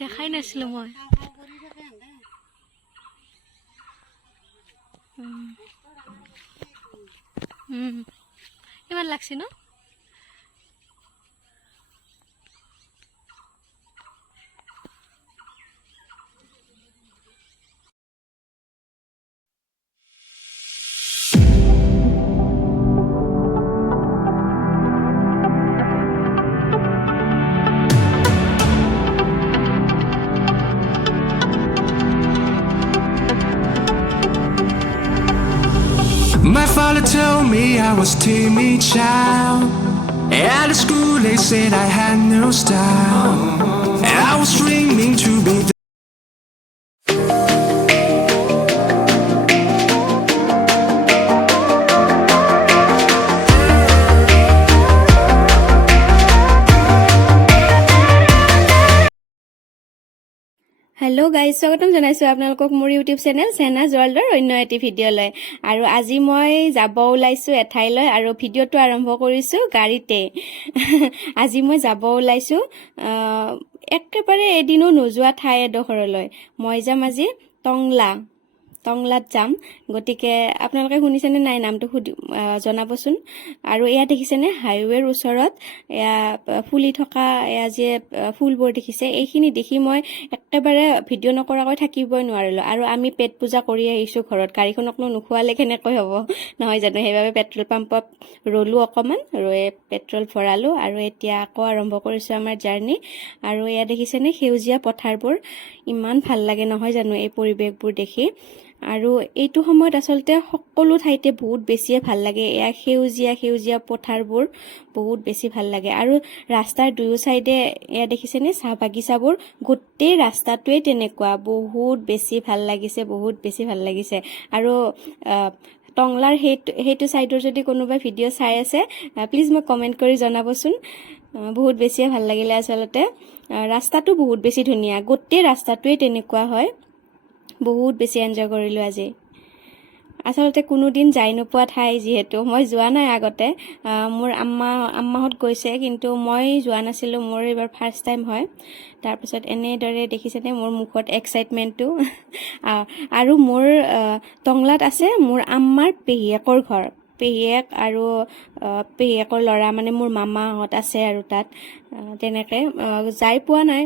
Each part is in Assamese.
দেখাই নাছিলো মই। ইমান লাগছে ন? My father told me I was timid child. At the school they said I had no style. And I was dreaming to be the hello' guys, স্বাগতম জনাইছোঁ আপোনালোকক মোৰ ইউটিউব চেনেল চেনাজ ৱৰ্ল্ডৰ অন্য এটি ভিডিঅ'লৈ। আৰু আজি মই যাব ওলাইছোঁ এঠাইলৈ আৰু ভিডিঅ'টো আৰম্ভ কৰিছোঁ গাড়ীতে। আজি মই যাব ওলাইছোঁ একেবাৰে এদিনো নোযোৱা ঠাই এডোখৰলৈ। মই যাম আজি টংলাত যাম। গতিকে আপোনালোকে শুনিছেনে নাই নামটো জনাবচোন। আৰু এয়া দেখিছেনে হাইৱেৰ ওচৰত এয়া ফুলি থকা এয়া যে ফুলবোৰ দেখিছে, এইখিনি দেখি মই একেবাৰে ভিডিঅ' নকৰাকৈ থাকিবই নোৱাৰিলোঁ। আৰু আমি পেট পূজা কৰি আহিছোঁ ঘৰত, গাড়ীখনকনো নোখোৱালে কেনেকৈ হ'ব নহয় জানো। সেইবাবে পেট্ৰল পাম্পত ৰ'লোঁ অকণমান, ৰৈ পেট্ৰল ভৰালোঁ আৰু এতিয়া আকৌ আৰম্ভ কৰিছোঁ আমাৰ জাৰ্ণি। আৰু এয়া দেখিছেনে সেউজীয়া পথাৰবোৰ, ইমান ভাল লাগে নহয় জানো এই পৰিৱেশবোৰ দেখি। আৰু এইটো সময়ত আচলতে সকলো ঠাইতে বহুত বেছিয়ে ভাল লাগে। এয়া সেউজীয়া পথাৰবোৰ বহুত বেছি ভাল লাগে। আৰু ৰাস্তাৰ দুয়ো চাইডে এয়া দেখিছেনে চাহ বাগিচাবোৰ, গোটেই ৰাস্তাটোৱে তেনেকুৱা, বহুত বেছি ভাল লাগিছে। আৰু টংলাৰ সেইটো চাইডৰ যদি কোনোবা ভিডিঅ' চাই আছে প্লিজ মোক কমেণ্ট কৰি জনাবচোন। বহুত বেছিয়ে ভাল লাগিলে আচলতে। ৰাস্তাটো বহুত বেছি ধুনীয়া, গোটেই ৰাস্তাটোৱে তেনেকুৱা হয়। বহুত বেছি এনজয় কৰিলোঁ আজি। আচলতে কোনোদিন যাই নোপোৱা ঠাই, যিহেতু মই যোৱা নাই আগতে, মোৰ আম্মাহঁত গৈছে কিন্তু মই যোৱা নাছিলোঁ, মোৰ এইবাৰ ফাৰ্ষ্ট টাইম হয়। তাৰপিছত এনেদৰে দেখিছেনে মোৰ মুখত এক্সাইটমেণ্টটো। আৰু মোৰ টংলাত আছে মোৰ আম্মাৰ পেহীয়েকৰ ঘৰ, পেহীয়েক আৰু পেহীয়েকৰ ল'ৰা, মানে মোৰ মামাহঁত আছে আৰু তাত। তেনেকৈ যাই পোৱা নাই,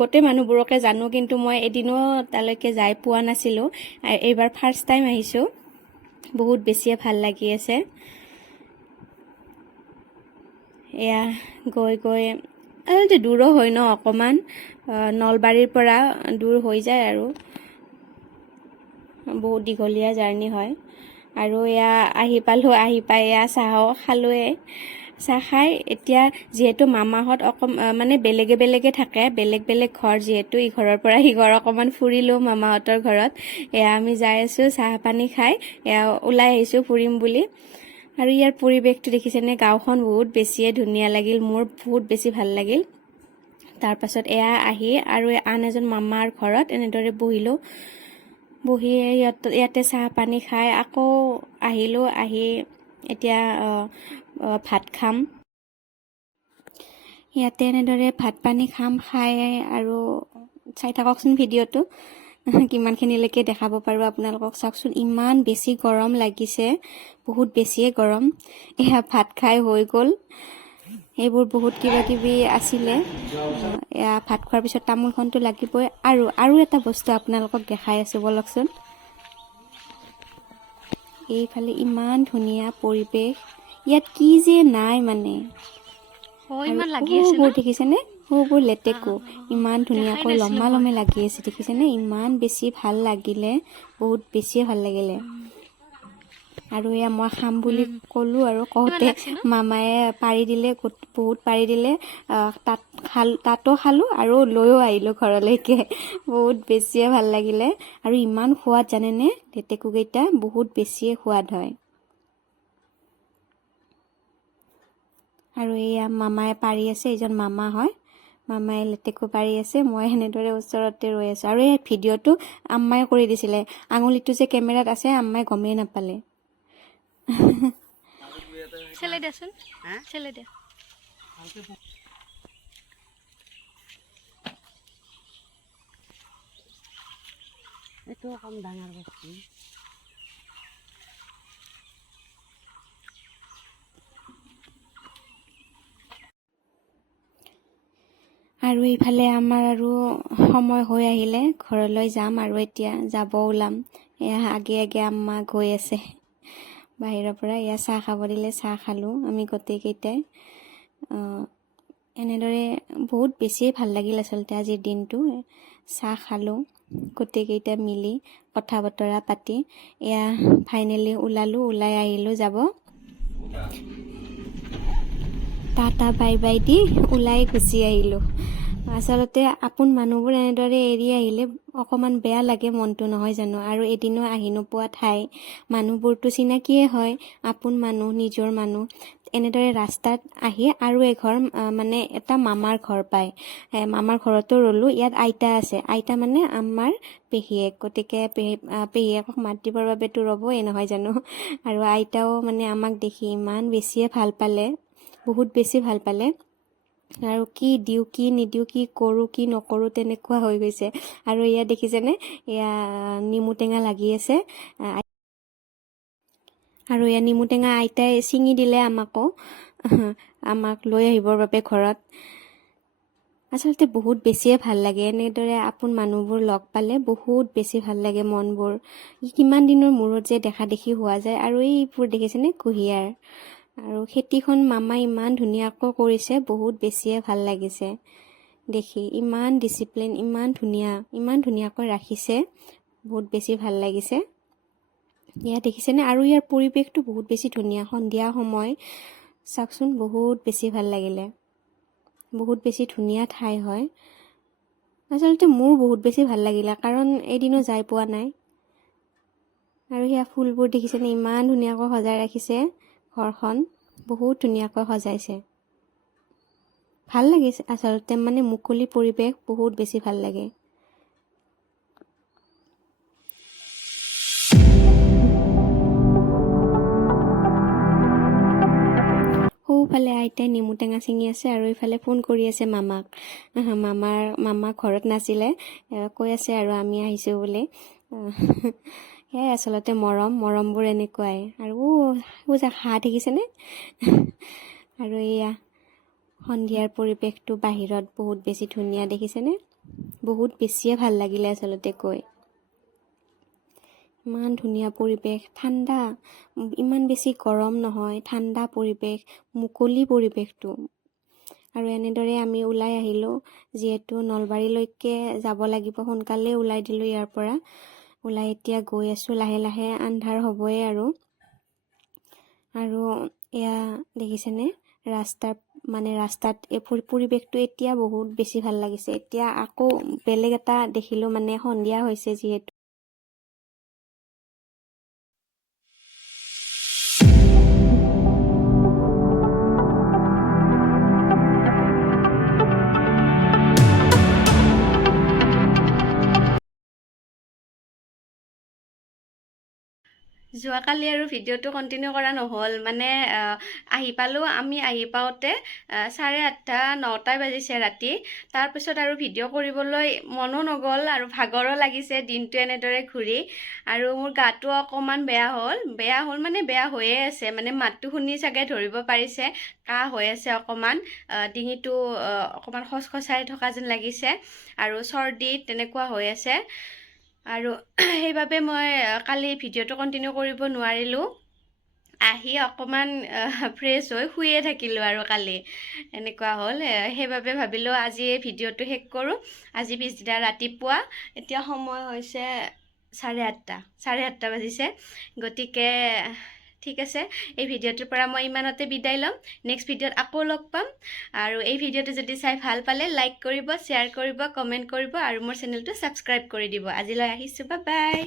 গোটেই মানুহবোৰকে জানো কিন্তু মই এদিনো তালৈকে যাই পোৱা নাছিলোঁ। এইবাৰ ফাৰ্ষ্ট টাইম আহিছোঁ, বহুত বেছিয়ে ভাল লাগি আছে। এয়া গৈ আচলতে দূৰো হয় ন অকণমান, নলবাৰীৰ পৰা দূৰ হৈ যায় আৰু বহুত দীঘলীয়া জাৰ্ণি হয়। আৰু এয়া আহি পাই এয়া চাহো খালোঁৱে। চাহ খাই এতিয়া যিহেতু মামাহঁত মানে বেলেগে থাকে, বেলেগ ঘৰ, যিহেতু ইঘৰৰ পৰা সিঘৰ অকণমান ফুৰিলোঁ মামাহঁতৰ ঘৰত। এয়া আমি যাই আছোঁ চাহ পানী খাই, এয়া ওলাই আহিছোঁ ফুৰিম বুলি। আৰু ইয়াৰ পৰিৱেশটো দেখিছেনে, গাঁওখন বহুত বেছিয়ে ধুনীয়া লাগিল, মোৰ বহুত বেছি ভাল লাগিল। তাৰপাছত এয়া আহি আৰু আন এজন মামাৰ ঘৰত এনেদৰে বহিলোঁ, বহি ইয়াতে চাহ পানী খাই আকৌ আহিলোঁ। আহি এতিয়া ভাত খাম, ইয়াতে এনেদৰে ভাত পানী খাই আৰু চাই থাককচোন ভিডিঅ'টো, কিমানখিনিলৈকে দেখাব পাৰোঁ আপোনালোকক। চাওকচোন ইমান বেছি গৰম লাগিছে, বহুত বেছিয়ে গৰম। এয়া ভাত খাই হৈ গ'ল, এইবোৰ বহুত কিবা কিবি আছিলে। এয়া ভাত খোৱাৰ পিছত তামোলখনটো লাগিবই। আৰু এটা বস্তু আপোনালোকক দেখাই আছোঁ বলকচোন। এইফালে ইমান ধুনীয়া পৰিৱেশ, ইয়াত কি যে নাই মানে। ইমান লাগি আছে ন? সৰুবোৰ দেখিছেনে, সৰুবোৰ লেটেকু ইমান ধুনীয়াকৈ লমে লাগি আছে দেখিছেনে, ইমান বেছি ভাল লাগিলে, বহুত বেছিয়ে ভাল লাগিলে। আৰু এয়া মই খাম বুলি ক'লোঁ আৰু কওঁতে মামায়ে পাৰি দিলে, বহুত পাৰি দিলে। তাতো খালোঁ আৰু লৈও আহিলোঁ ঘৰলৈকে, বহুত বেছিয়ে ভাল লাগিলে। আৰু ইমান সোৱাদ জানেনে, লেটেকুকেইটা বহুত বেছিয়ে সোৱাদ হয়। আৰু এয়া মামায়ে পাৰি আছে, এইজন মামা হয়, মামায়ে লেটেকু পাৰি আছে, মই সেনেদৰে ওচৰতে ৰৈ আছোঁ। আৰু এই ভিডিঅ'টো আম্মাই কৰি দিছিলে, আঙুলিটো যে কেমেৰাত আছে আম্মাই গমেই নাপালে। চেলে দেচোন, চেলে দে। এইটো কম ডাঙৰ বস্তু আৰু ইফালে আমাৰ আৰু সময় হৈ আহিলে ঘৰলৈ যাম আৰু এতিয়া যাব ওলাম এয়া আগে আগে আম্মা গৈ আছে বাহিৰৰ পৰা এয়া চাহ খাব দিলে চাহ খালোঁ আমি গোটেইকেইটাই এনেদৰে বহুত বেছিয়ে ভাল লাগিল আচলতে আজিৰ দিনটো চাহ খালোঁ গোটেইকেইটা মিলি কথা বতৰা পাতি এয়া ফাইনেলি ওলাই আহিলোঁ যাব টাটা বাই বাই দি ওলাই গুচি আহিলোঁ আচলতে আপোন মানুহবোৰ এনেদৰে এৰি আহিলে অকণমান বেয়া লাগে মনটো নহয় জানো আৰু এদিনো আহি নোপোৱা ঠাই মানুহবোৰতো চিনাকিয়ে হয় আপোন মানুহ নিজৰ মানুহ এনেদৰে ৰাস্তাত আহি আৰু এঘৰ মানে এটা মামাৰ ঘৰ পায় মামাৰ ঘৰতো ৰ'লোঁ ইয়াত আইতা আছে আইতা মানে আমাৰ পেহীয়েক গতিকে পেহীয়েকক মাত দিবৰ বাবেতো ৰ'বই নহয় জানো আৰু আইতাও মানে আমাক দেখি ইমান বেছিয়ে ভাল পালে বহুত বেছি ভাল পালে আৰু কি দিওঁ কি নিদিওঁ কি কৰোঁ কি নকৰোঁ তেনেকুৱা হৈ গৈছে আৰু এয়া দেখিছেনে এয়া নেমু টেঙা লাগি আছে আৰু এয়া নেমু টেঙা আইতাই ছিঙি দিলে আমাক লৈ আহিবৰ বাবে ঘৰত আচলতে বহুত বেছিয়ে ভাল লাগে এনেদৰে আপোন মানুহবোৰ লগ পালে বহুত বেছি ভাল লাগে মনবোৰ কিমান দিনৰ মূৰত যে দেখা দেখি হোৱা যায় আৰু এইবোৰ দেখিছেনে কুঁহিয়াৰ আৰু খেতিখন মামাই ইমান ধুনীয়াকৈ কৰিছে বহুত বেছিয়ে ভাল লাগিছে দেখি ইমান ডিচিপ্লিন ইমান ধুনীয়াকৈ ৰাখিছে বহুত বেছি ভাল লাগিছে ইয়াত দেখিছেনে আৰু ইয়াৰ পৰিৱেশটো বহুত বেছি ধুনীয়া সন্ধিয়া সময় চাওকচোন বহুত বেছি ভাল লাগিলে বহুত বেছি ধুনীয়া ঠাই হয় আচলতে মোৰ বহুত বেছি ভাল লাগিলে কাৰণ এদিনো যাই পোৱা নাই আৰু সেয়া ফুলবোৰ দেখিছেনে ইমান ধুনীয়াকৈ সজাই ৰাখিছে ঘৰখন বহুত ধুনীয়াকৈ সজাইছে ভাল লাগিছে আচলতে মানে মুকলি পৰিৱেশ বহুত বেছি ভাল লাগে সৌফালে আইতাই নেমু টেঙা ছিঙি আছে আৰু ইফালে ফোন কৰি আছে মামা ঘৰত নাছিলে কৈ আছে আৰু আমি আহিছোঁ বুলি সেয়াই আচলতে মৰমবোৰ এনেকুৱাই আৰু হাঁহ দেখিছেনে আৰু এয়া সন্ধিয়াৰ পৰিৱেশটো বাহিৰত বহুত বেছি ধুনীয়া দেখিছেনে বহুত বেছিয়ে ভাল লাগিলে আচলতে কৈ ইমান ধুনীয়া পৰিৱেশ ঠাণ্ডা ইমান বেছি গৰম নহয় ঠাণ্ডা পৰিৱেশ মুকলি পৰিৱেশটো আৰু এনেদৰে আমি ওলাই আহিলোঁ যিহেতু নলবাৰীলৈকে যাব লাগিব সোনকালে ওলাই দিলোঁ ইয়াৰ পৰা ওলাই এতিয়া গৈ আছোঁ লাহে লাহে আন্ধাৰ হ'বই আৰু এয়া দেখিছেনে ৰাস্তাত এই পৰিৱেশটো এতিয়া বহুত বেছি ভাল লাগিছে এতিয়া আকৌ বেলেগ এটা দেখিলোঁ মানে সন্ধিয়া হৈছে যিহেতু যোৱাকালি আৰু ভিডিঅ'টো কণ্টিনিউ কৰা নহ'ল মানে আহি পালোঁ আমি আহি পাওঁতে 8:30 9টা বাজিছে ৰাতি তাৰপিছত আৰু ভিডিঅ' কৰিবলৈ মনো নগ'ল আৰু ভাগৰো লাগিছে দিনটো এনেদৰে ঘূৰি আৰু মোৰ গাটো অকণমান বেয়া হ'ল মানে বেয়া হৈয়ে আছে মানে মাতটো শুনি চাগে ধৰিব পাৰিছে কাহ হৈ আছে অকণমান ডিঙিটো অকণমান খচখচাই থকা যেন লাগিছে আৰু চৰ্দি তেনেকুৱা হৈ আছে আৰু সেইবাবে মই কালি ভিডিঅ'টো কণ্টিনিউ কৰিব নোৱাৰিলোঁ আহি অকণমান ফ্ৰেছ হৈ শুয়ে থাকিলোঁ আৰু কালি এনেকুৱা হ'ল সেইবাবে ভাবিলোঁ আজি এই ভিডিঅ'টো শেষ কৰোঁ আজি পিছদিনা ৰাতিপুৱা এতিয়া সময় হৈছে 8:30 বাজিছে গতিকে ঠিক আছে এই ভিডিঅ'টোৰ পৰা মই ইমানতে বিদায় ল'ম নেক্সট ভিডিঅ'ত আকৌ লগ পাম আৰু এই ভিডিঅ'টো যদি চাই ভাল পালে লাইক কৰিব শ্বেয়াৰ কৰিব কমেণ্ট কৰিব আৰু মোৰ চেনেলটো ছাবস্ক্ৰাইব কৰি দিব আজিলৈ আহিছোঁ বাই বাই